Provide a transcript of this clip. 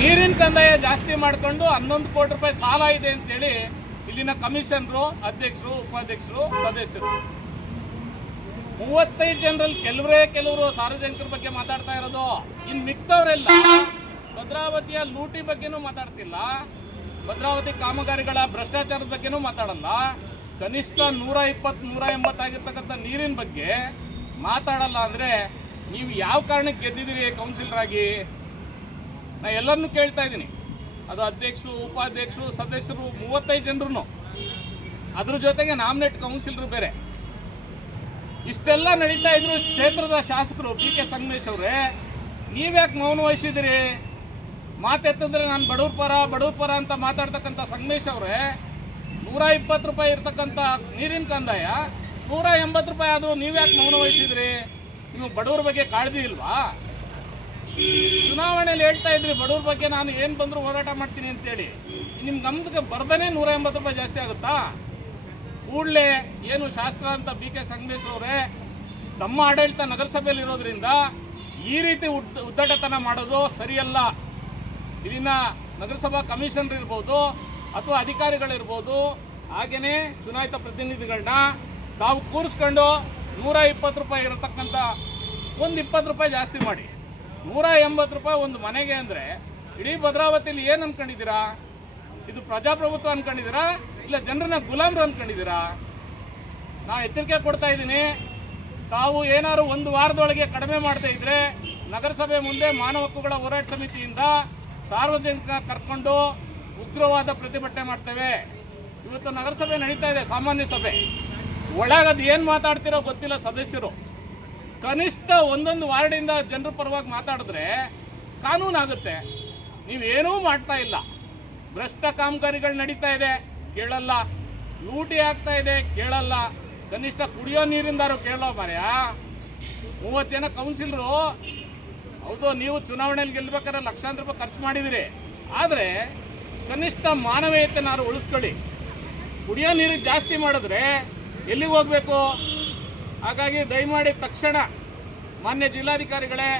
ನೀರಿನ ಕಂದಾಯ ಜಾಸ್ತಿ ಮಾಡಿಕೊಂಡು 11 ಕೋಟಿ ರೂಪಾಯಿ ಸಾಲ ಇದೆ ಅಂತೇಳಿ ಇಲ್ಲಿನ ಕಮಿಷನರು, ಅಧ್ಯಕ್ಷರು, ಉಪಾಧ್ಯಕ್ಷರು, ಸದಸ್ಯರು 35 ಜನರಲ್ಲಿ ಕೆಲವರು ಸಾರ್ವಜನಿಕರ ಬಗ್ಗೆ ಮಾತಾಡ್ತಾ ಇರೋದು. ಇನ್ನು ಮಿಕ್ಕವರೆಲ್ಲ ಭದ್ರಾವತಿಯ ಲೂಟಿ ಬಗ್ಗೆನೂ ಮಾತಾಡ್ತಿಲ್ಲ, ಭದ್ರಾವತಿ ಕಾಮಗಾರಿಗಳ ಭ್ರಷ್ಟಾಚಾರದ ಬಗ್ಗೆನೂ ಮಾತಾಡಲ್ಲ. ಕನಿಷ್ಠ 120-180 ಆಗಿರ್ತಕ್ಕಂಥ ನೀರಿನ ಬಗ್ಗೆ ಮಾತಾಡಲ್ಲ ಅಂದರೆ ನೀವು ಯಾವ ಕಾರಣಕ್ಕೆ ಗೆದ್ದಿದ್ದೀರಿ ಕೌನ್ಸಿಲರ್ ಆಗಿ? ನಾ ಎಲ್ಲರನ್ನೂ ಕೇಳ್ತಾ ಇದ್ದೀನಿ, ಅದು ಅಧ್ಯಕ್ಷರು, ಉಪಾಧ್ಯಕ್ಷರು, ಸದಸ್ಯರು 35 ಜನರು, ಅದ್ರ ಜೊತೆಗೆ ನಾಮಿನೇಟ್ ಕೌನ್ಸಿಲರು ಬೇರೆ. ಇಷ್ಟೆಲ್ಲ ನಡೀತಾ ಇದ್ರು ಕ್ಷೇತ್ರದ ಶಾಸಕರು PK ಸಂಗಮೇಶ್ ಅವರೇ, ನೀವ್ಯಾಕೆ ಮೌನ ವಹಿಸಿದಿರಿ? ಮಾತೆತ್ತಿದ್ರೆ ನಾನು ಬಡವ್ರ ಪರ ಅಂತ ಮಾತಾಡ್ತಕ್ಕಂಥ ಸಂಗಮೇಶ್ ಅವರೇ, 120 ರೂಪಾಯಿ ಇರ್ತಕ್ಕಂಥ ನೀರಿನ ಕಂದಾಯ 180 ರೂಪಾಯಿ ಆದರೂ ನೀವ್ಯಾಕೆ ಮೌನ ವಹಿಸಿದ್ರಿ? ನೀವು ಬಡವ್ರ ಬಗ್ಗೆ ಕಾಳಜಿ ಇಲ್ವಾ? ಚುನಾವಣೆಯಲ್ಲಿ ಹೇಳ್ತಾ ಇದ್ರಿ ಬಡವ್ರ ಬಗ್ಗೆ ನಾನು ಏನು ಬಂದರೂ ಹೋರಾಟ ಮಾಡ್ತೀನಿ ಅಂತೇಳಿ. ನಿಮ್ಮ ಗಮನಕ್ಕೆ ಬರ್ದೇ 180 ರೂಪಾಯಿ ಜಾಸ್ತಿ ಆಗುತ್ತಾ? ಕೂಡಲೇ ಏನು ಶಾಸಕ ಅಂತ PK ಸಂಗಮೇಶ್ ಅವರೇ, ತಮ್ಮ ಆಡಳಿತ ನಗರಸಭೆಯಲ್ಲಿ ಇರೋದ್ರಿಂದ ಈ ರೀತಿ ಉದ್ದಟತನ ಮಾಡೋದು ಸರಿಯಲ್ಲ. ಇಲ್ಲಿನ ನಗರಸಭಾ ಕಮಿಷನರ್ ಇರ್ಬೋದು ಅಥವಾ ಅಧಿಕಾರಿಗಳಿರ್ಬೋದು, ಹಾಗೆಯೇ ಚುನಾಯಿತ ಪ್ರತಿನಿಧಿಗಳನ್ನ ತಾವು ಕೂರಿಸ್ಕೊಂಡು 120 ರೂಪಾಯಿ ಇರತಕ್ಕಂಥ ಒಂದು 20 ರೂಪಾಯಿ ಜಾಸ್ತಿ ಮಾಡಿ 180 ರೂಪಾಯಿ ಒಂದು ಮನೆಗೆ ಅಂದರೆ ಇಡೀ ಭದ್ರಾವತಿಯಲ್ಲಿ ಏನು ಅಂದ್ಕೊಂಡಿದ್ದೀರಾ? ಇದು ಪ್ರಜಾಪ್ರಭುತ್ವ ಅಂದ್ಕೊಂಡಿದ್ದೀರಾ ಇಲ್ಲ ಜನರನ್ನ ಗುಲಾಮರು ಅಂದ್ಕೊಂಡಿದ್ದೀರಾ? ನಾ ಎಚ್ಚರಿಕೆ ಕೊಡ್ತಾ ಇದ್ದೀನಿ, ತಾವು ಏನಾದ್ರು ಒಂದು ವಾರದೊಳಗೆ ಕಡಿಮೆ ಮಾಡ್ತಾ ಇದ್ರೆ ನಗರಸಭೆ ಮುಂದೆ ಮಾನವ ಹಕ್ಕುಗಳ ಹೋರಾಟ ಸಮಿತಿಯಿಂದ ಸಾರ್ವಜನಿಕ ಕರ್ಕೊಂಡು ಉಗ್ರವಾದ ಪ್ರತಿಭಟನೆ ಮಾಡ್ತೇವೆ. ಇವತ್ತು ನಗರಸಭೆ ನಡೀತಾ ಇದೆ, ಸಾಮಾನ್ಯ ಸಭೆ ಒಳಗದು ಏನು ಮಾತಾಡ್ತಿರೋ ಗೊತ್ತಿಲ್ಲ ಸದಸ್ಯರು. ಕನಿಷ್ಠ ಒಂದೊಂದು ವಾರ್ಡಿಂದ ಜನರ ಪರವಾಗಿ ಮಾತಾಡಿದ್ರೆ ಕಾನೂನಾಗುತ್ತೆ. ನೀವೇನೂ ಮಾಡ್ತಾ ಇಲ್ಲ. ಭ್ರಷ್ಟ ಕಾಮಗಾರಿಗಳು ನಡೀತಾ ಇದೆ, ಕೇಳಲ್ಲ. ಲೂಟಿ ಆಗ್ತಾ ಇದೆ, ಕೇಳಲ್ಲ. ಕನಿಷ್ಠ ಕುಡಿಯೋ ನೀರಿಂದಾರು ಕೇಳೋ ಮಾರ್ಯ. 30 ಜನ ಕೌನ್ಸಿಲರು, ಹೌದು ನೀವು ಚುನಾವಣೆಯಲ್ಲಿ ಗೆಲ್ಲಬೇಕಾದ್ರೆ ಲಕ್ಷಾಂತರ ರೂಪಾಯಿ ಖರ್ಚು ಮಾಡಿದಿರಿ, ಆದರೆ ಕನಿಷ್ಠ ಮಾನವೀಯತೆನಾರು ಉಳಿಸ್ಕೊಳ್ಳಿ. ಕುಡಿಯೋ ನೀರಿಗೆ ಜಾಸ್ತಿ ಮಾಡಿದ್ರೆ ಎಲ್ಲಿಗೆ ಹೋಗಬೇಕು? ಹಾಗಾಗಿ ದಯಮಾಡಿ ತಕ್ಷಣ ಮಾನ್ಯ ಜಿಲ್ಲಾಧಿಕಾರಿಗಳೇ